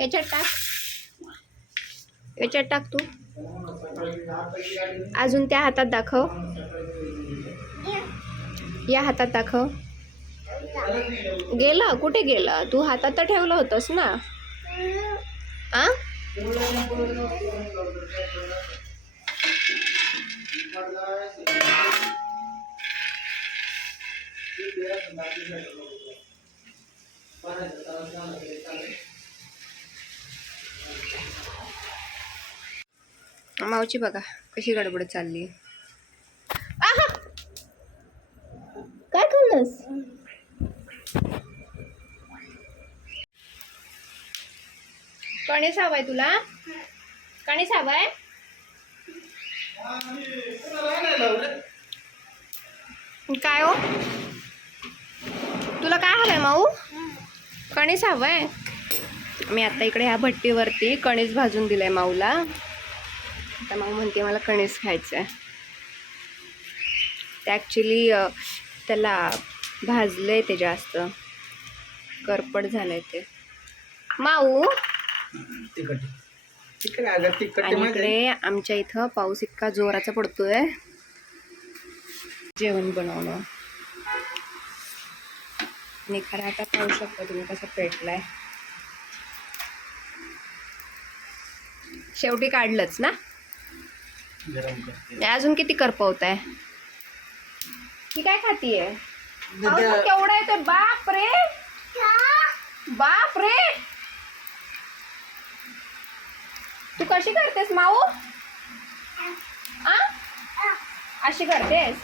याच्यात टाक, याच्यात टाक तू. अजून त्या हातात दाखव, या हातात दाखव. गेला कुठे गेला? तू हातात तर ठेवलं होतंस ना. आ मावची बघा कशी गडबड चालली. काय करलंस? कणीस हवाय तुला? कणीस हवाय? काय हो, तुला काय हवंय माऊ? कणीस हवाय? मी आता इकडे ह्या भट्टीवरती कणीस भाजून दिलंय माऊला. तर मग म्हणते मला कणीस खायचं आहे. ते ॲक्च्युली त्याला भाजलंय ते जास्त करपट झालंय ते. माऊ आणि इकडे आमच्या इथं पाऊस इतका जोराचा पडतोय. जेवण बनवणं आणि खरं आता पाहू शकता तुम्ही कसं पेटलाय. शेवटी काढलंच ना. अजून किती करपवत आहे? ही काय खातीये? केवढा येतोय? बाप रे, बाप रे. तू कशी करतेस माऊ? अशी करतेस?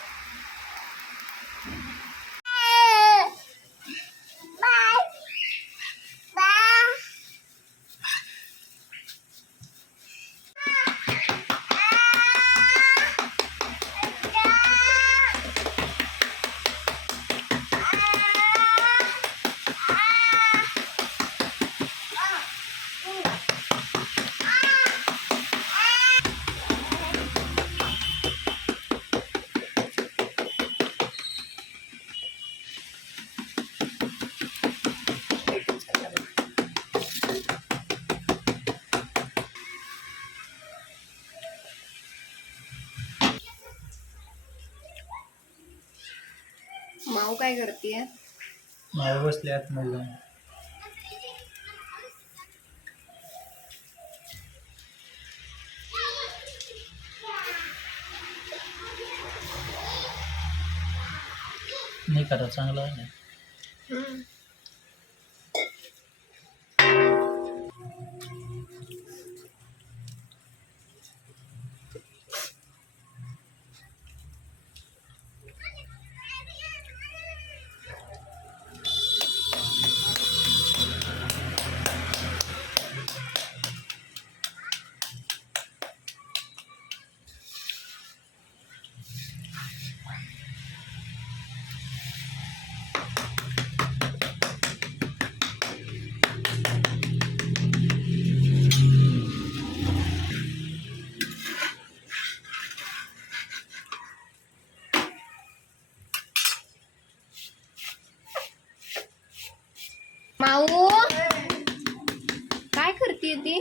माऊ काय करतेय? माऊ बसले आत मध्ये. नाही करा चांगला आहे ना. माऊ काय करते ती?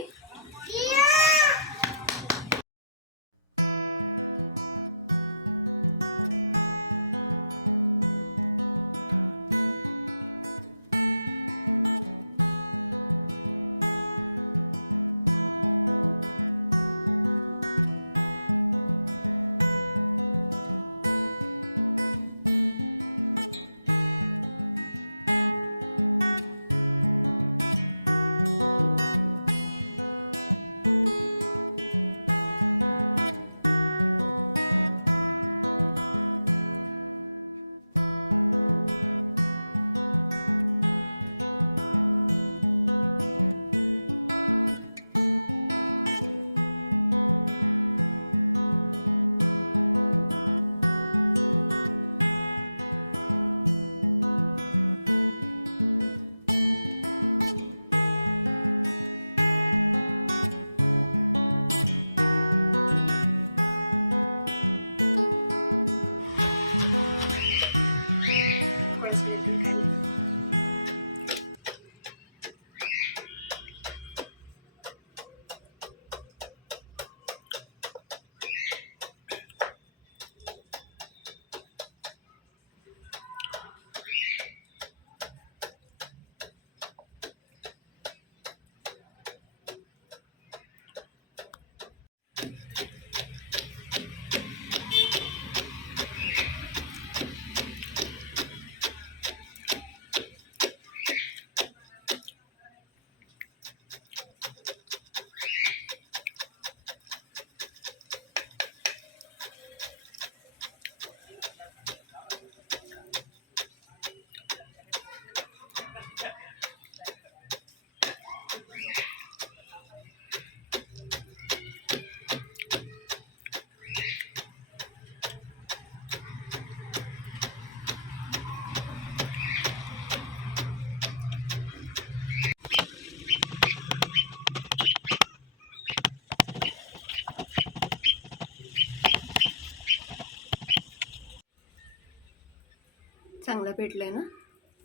चांगलं पेटलंय ना.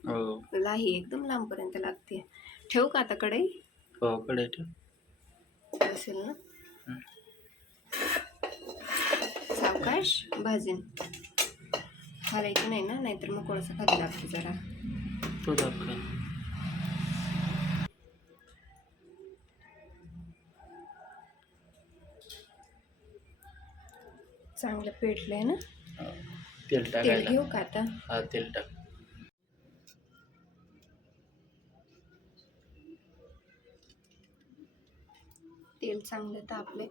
हो लाही एकदम लांबपर्यंत लागते. ठेवू का आता कढई? हो कडे ठेव. असेल ना. हं. सावकाश भाजीन हालायचं नाही ना, नाहीतर मग कोळसा खाली लागतो जरा. तो दाखव. चांगलं पेटलंय ना. तेल तेल टाकायला. घेऊ का आता? हा तेल टाक. तेल चांगलं तापले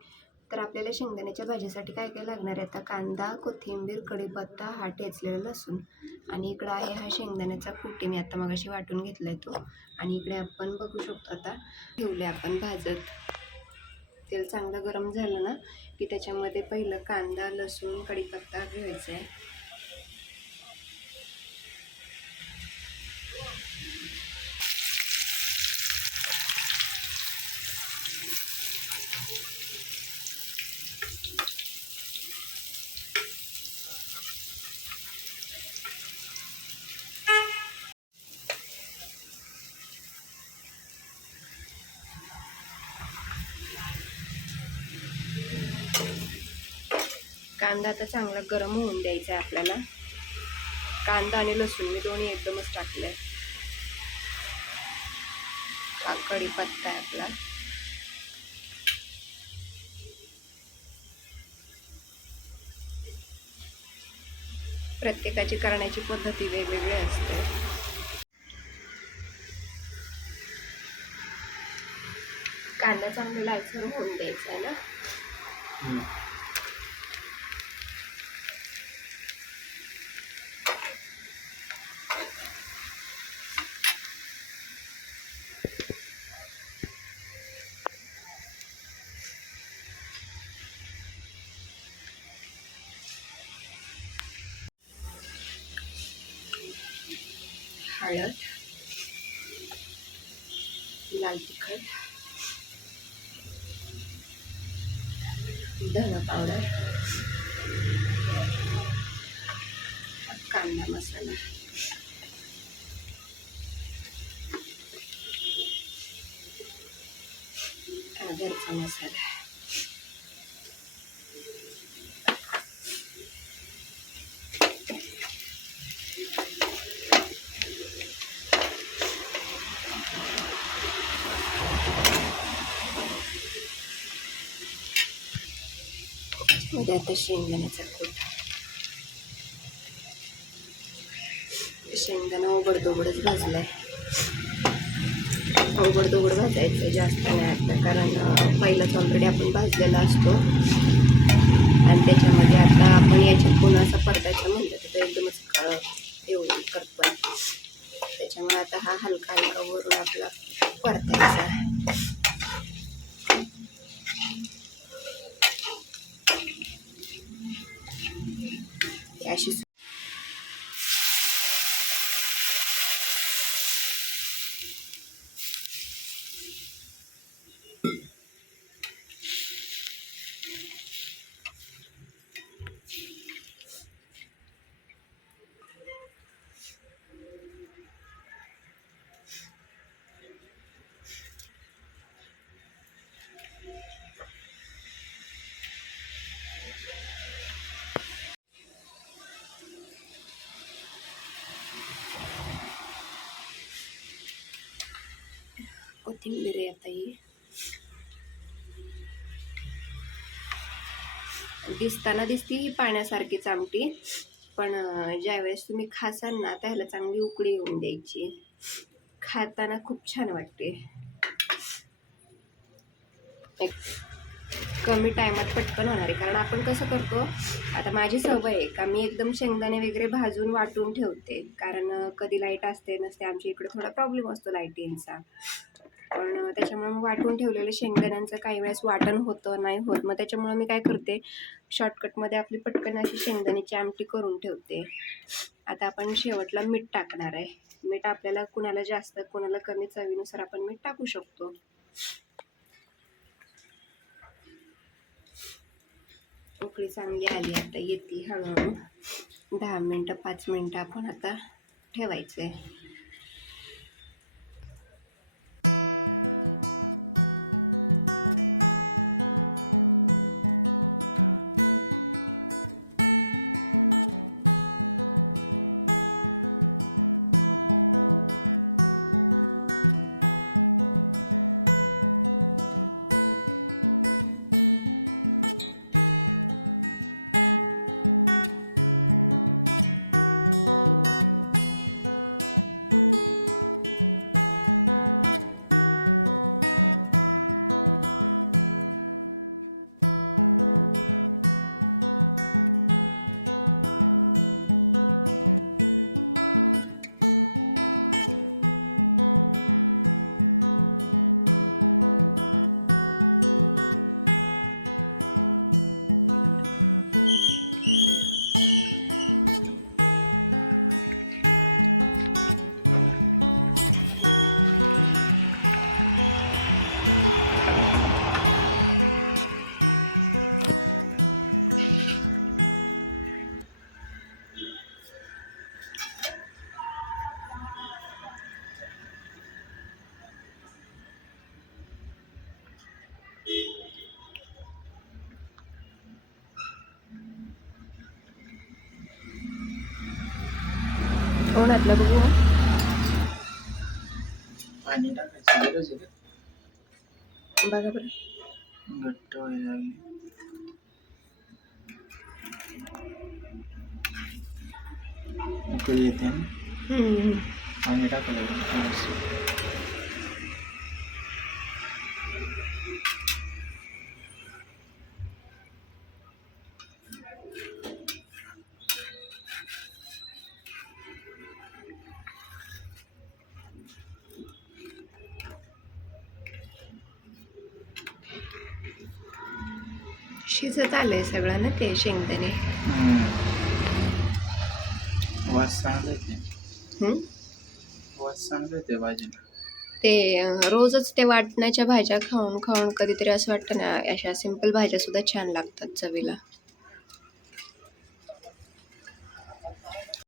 तर आपल्याला शेंगदाण्याच्या भाजीसाठी काय काय लागणार आहे. आता कांदा, कोथिंबीर, कढीपत्ता, हा ठेचलेला लसूण आणि इकडं आहे हा शेंगदाण्याचा कूट. मी आता मगाशी वाटून घेतलाय तो. आणि इकडे आपण बघू शकतो आता ठेवले आपण भाजत. तेल चांगलं गरम झालं ना की त्याच्यामध्ये पहिलं कांदा, लसूण, कढीपत्ता घ्यायचा आहे. कांदा आता चांगला गरम होऊन द्यायचा आहे आपल्याला. कांदा आणि लसूण मी दोन्ही एकदमच टाकले. हा कढीपत्ता आहे आपला. प्रत्येकाची करण्याची पद्धती वेगवेगळी असते. कांदा चांगला लालसर होऊन द्यायचा आहे ना. हळद, लाल तिखट, धना पावडर, कांदा मसाला, घरचा मसाला. मध्ये आता शेंगदाण्याचा कूट. शेंगदाणा ओबडधोबडच भाजलाय. ओबडधोबड भाजायचं, जास्त नाही आता, कारण पहिलाच ऑलरेडी आपण भाजलेला असतो. आणि त्याच्यामध्ये आता आपण याच्यात पुन्हा असं परतायचं म्हणलं तर तो एकदमच एवढं करतो. त्याच्यामुळे आता हा हलका हलका वरून आपला परतायचा. अशी कोथिंबीर आहे आता ही. दिसताना दिसती ही पाण्यासारखीच आमटी, पण ज्यावेळेस तुम्ही खासाल ना त्याला चांगली उकळी येऊन द्यायची. खाताना खूप छान वाटते. एक कमी टायमात पटकन होणार आहे. कारण आपण कसं करतो, आता माझी सवय आहे का मी एकदम शेंगदाणे वगैरे भाजून वाटून ठेवते. कारण कधी लाईट असते नसते, आमच्या इकडे थोडा प्रॉब्लेम असतो लाईटींचा. पण त्याच्यामुळे मग वाटून ठेवलेलं शेंगदाण्यांचं काही वेळेस वाटण होतं नाही होत. मग त्याच्यामुळे मी काय करते, शॉर्टकटमध्ये आपली पटकन अशी शेंगदाण्याची आमटी करून ठेवते. आता आपण शेवटला मीठ टाकणार आहे. मीठ आपल्याला कुणाला जास्त कुणाला कमी चवीनुसार आपण मीठ टाकू शकतो. उकळी चांगली आली, आता येते हळूहळू. 10 मिनटं 5 मिनटं आपण आता ठेवायचं आहे. ओळखलं बघू. पाणी टाकायचं गरज आहे का? बघा बरं. घट्ट व्हायला. उकळी येते ना. पाणी टाकायचं. शिजत आलंय सगळं ना ते शेंगदाणे. वास चांगला येते. हम्म? वास चांगला येते भाजीला. ते रोजच ते वाटणाच्या भाज्या खाऊन खाऊन कधीतरी असं वाटतं ना, अशा सिंपल भाज्या सुद्धा छान लागतात चवीला.